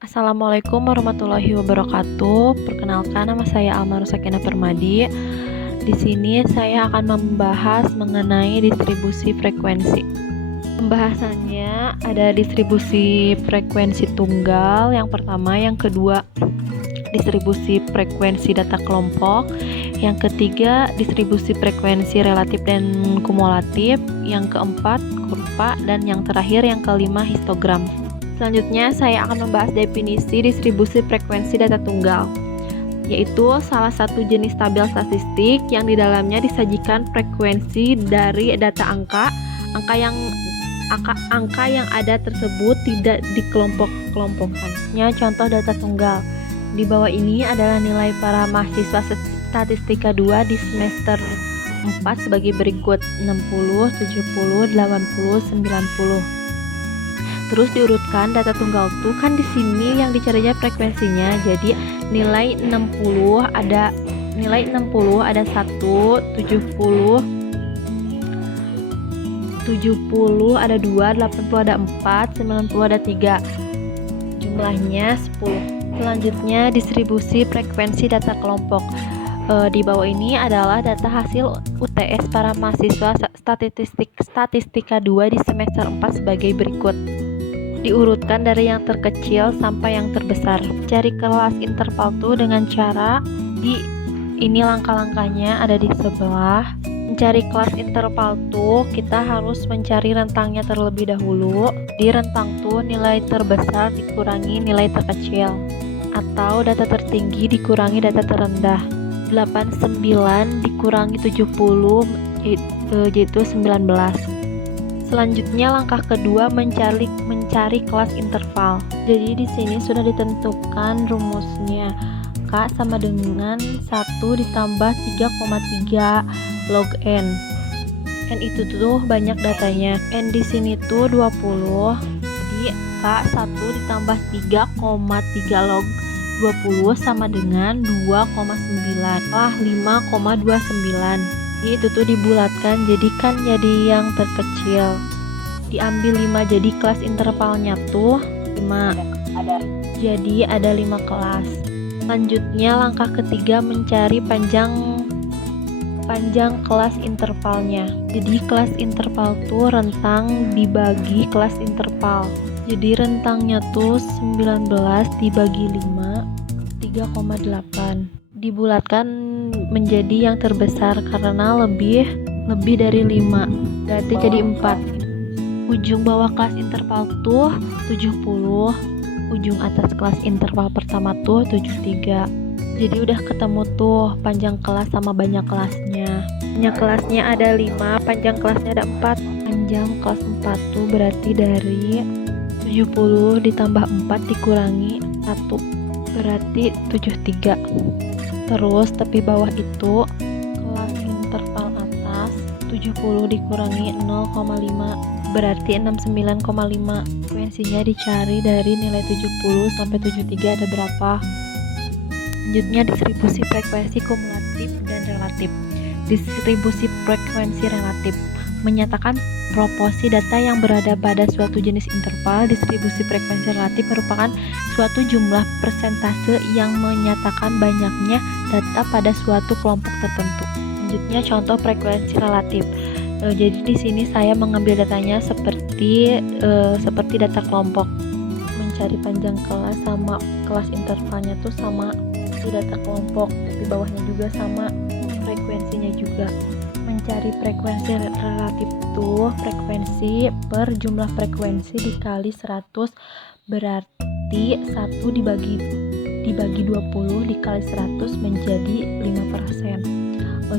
Assalamualaikum warahmatullahi wabarakatuh. Perkenalkan, nama saya Alma Rusakina Permadi. Di sini saya akan membahas mengenai distribusi frekuensi. Pembahasannya ada distribusi frekuensi tunggal yang pertama, yang kedua distribusi frekuensi data kelompok, yang ketiga distribusi frekuensi relatif dan kumulatif, yang keempat kurva, dan yang terakhir yang kelima histogram. Selanjutnya saya akan membahas definisi distribusi frekuensi data tunggal, yaitu salah satu jenis tabel statistik yang di dalamnya disajikan frekuensi dari data angka yang ada tersebut tidak dikelompok-kelompokkan. Contoh data tunggal. Di bawah ini adalah nilai para mahasiswa statistika 2 di semester 4 sebagai berikut: 60, 70, 80, 90. Terus diurutkan data tunggal tuh kan di sini yang dicarinya frekuensinya. Jadi nilai 60 ada 1, 70 ada 2, 80 ada 4, 90 ada 3. Jumlahnya 10. Selanjutnya distribusi frekuensi data kelompok. Di bawah ini adalah data hasil UTS para mahasiswa statistika 2 di semester 4 sebagai berikut. Diurutkan dari yang terkecil sampai yang terbesar. Cari kelas interval tuh dengan cara ini langkah-langkahnya ada di sebelah. Mencari kelas interval tuh kita harus mencari rentangnya terlebih dahulu. Di rentang tuh nilai terbesar dikurangi nilai terkecil, atau data tertinggi dikurangi data terendah. 89 dikurangi 70 yaitu 19. Selanjutnya langkah kedua mencari kelas interval. Jadi di sini sudah ditentukan rumusnya. K sama dengan 1 ditambah 3,3 log N. N itu tuh banyak datanya. N di sini tuh 20. Jadi K 1 ditambah 3,3 log 20 sama dengan 2,9 lah 5,29. Itu tuh dibulatkan jadi yang terkecil. Diambil 5, jadi kelas intervalnya tuh 5. Jadi ada 5 kelas. Selanjutnya langkah ketiga mencari panjang kelas intervalnya. Jadi kelas interval tuh rentang dibagi kelas interval. Jadi rentangnya tuh 19 dibagi 5, 3,8. Dibulatkan menjadi yang terbesar karena lebih dari 5, berarti jadi 4. Ujung bawah kelas interval tuh 70, ujung atas kelas interval pertama tuh 73. Jadi udah ketemu tuh panjang kelas sama banyak kelasnya. Banyak kelasnya ada 5, panjang kelasnya ada 4. Panjang kelas 4 tuh berarti dari 70 ditambah 4 dikurangi 1, berarti 73. Terus tepi bawah itu kelas interval atas 70 dikurangi 0,5 berarti 69,5. Frekuensinya dicari dari nilai 70 sampai 73 ada berapa. Selanjutnya distribusi frekuensi kumulatif dan relatif. Distribusi frekuensi relatif menyatakan proporsi data yang berada pada suatu jenis interval. Distribusi frekuensi relatif merupakan suatu jumlah persentase yang menyatakan banyaknya data pada suatu kelompok tertentu. Selanjutnya contoh frekuensi relatif. Jadi di sini saya mengambil datanya seperti data kelompok. Mencari panjang kelas sama kelas intervalnya tuh sama di data kelompok, tapi bawahnya juga sama frekuensinya juga. Mencari frekuensi relatif tuh frekuensi per jumlah frekuensi dikali 100 berarti 1 dibagi 20 dikali 100 menjadi 5%.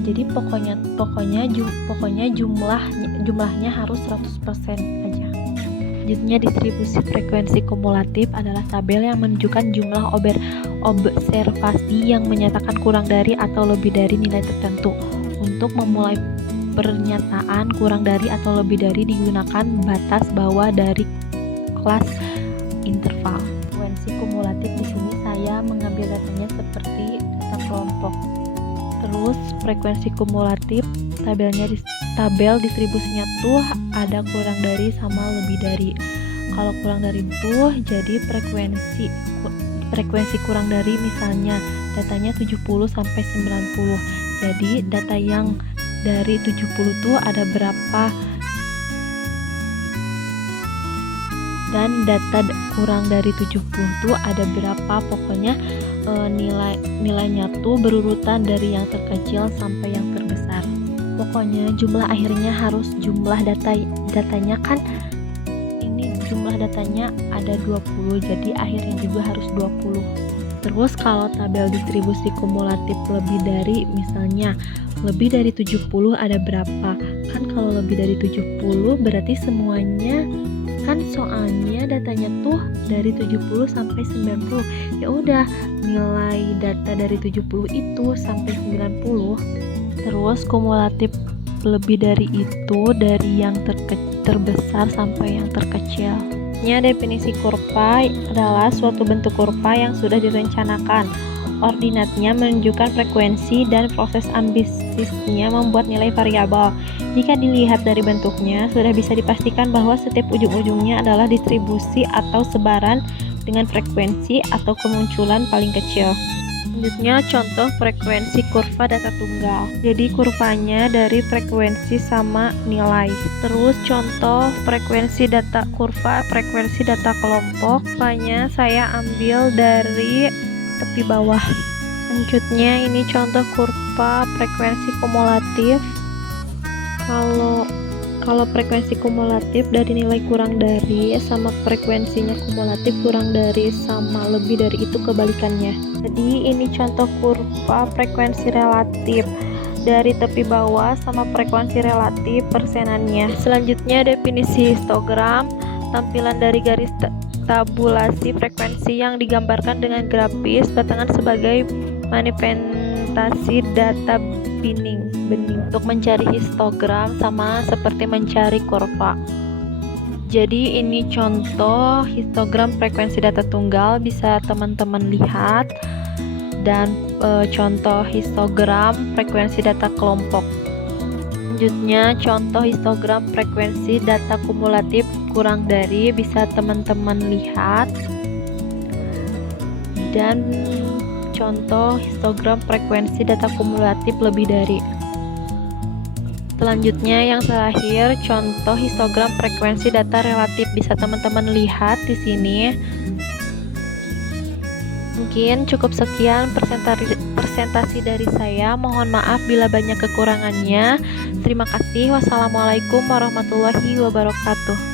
Jadi pokoknya jumlahnya harus 100% aja. Selanjutnya distribusi frekuensi kumulatif adalah tabel yang menunjukkan jumlah observasi yang menyatakan kurang dari atau lebih dari nilai tertentu. Untuk memulai pernyataan kurang dari atau lebih dari digunakan batas bawah dari kelas interval. Frekuensi kumulatif di sini saya mengambil datanya seperti data kelompok. Terus frekuensi kumulatif tabel distribusinya tuh ada kurang dari sama lebih dari. Kalau kurang dari itu, jadi frekuensi kurang dari, misalnya datanya 70 sampai 90. Jadi data yang dari 70 tuh ada berapa, dan data kurang dari 70 tuh ada berapa. Pokoknya nilainya tuh berurutan dari yang terkecil sampai yang terbesar. Pokoknya jumlah akhirnya harus jumlah datanya kan, ini jumlah datanya ada 20, jadi akhirnya juga harus 20. Terus kalau tabel distribusi kumulatif lebih dari, misalnya lebih dari 70 ada berapa? Kan kalau lebih dari 70 berarti semuanya, kan soalnya datanya tuh dari 70 sampai 90. Ya udah, nilai data dari 70 itu sampai 90. Terus kumulatif lebih dari itu, dari yang terbesar sampai yang terkecil. Definisi kurva adalah suatu bentuk kurva yang sudah direncanakan. Ordinatnya menunjukkan frekuensi dan proses ambisisnya membuat nilai variabel. Jika dilihat dari bentuknya, sudah bisa dipastikan bahwa setiap ujung-ujungnya adalah distribusi atau sebaran dengan frekuensi atau kemunculan paling kecil. Selanjutnya, contoh frekuensi kurva data tunggal. Jadi kurvanya dari frekuensi sama nilai. Terus contoh frekuensi data kurva, frekuensi data kelompok. Kurvanya saya ambil dari tepi bawah. Selanjutnya ini contoh kurva frekuensi kumulatif. Kalau frekuensi kumulatif dari nilai kurang dari sama frekuensinya kumulatif kurang dari sama lebih dari itu kebalikannya. Jadi ini contoh kurva frekuensi relatif dari tepi bawah sama frekuensi relatif persenannya. Selanjutnya definisi histogram, tampilan dari garis tabulasi frekuensi yang digambarkan dengan grafis batangan sebagai manifestasi data bening. Untuk mencari histogram sama seperti mencari kurva. Jadi ini contoh histogram frekuensi data tunggal, bisa teman-teman lihat, dan contoh histogram frekuensi data kelompok. Selanjutnya contoh histogram frekuensi data kumulatif kurang dari, bisa teman-teman lihat, dan contoh histogram frekuensi data kumulatif lebih dari. Selanjutnya yang terakhir contoh histogram frekuensi data relatif, bisa teman-teman lihat di sini. Mungkin cukup sekian presentasi dari saya. Mohon maaf bila banyak kekurangannya. Terima kasih. Wassalamualaikum warahmatullahi wabarakatuh.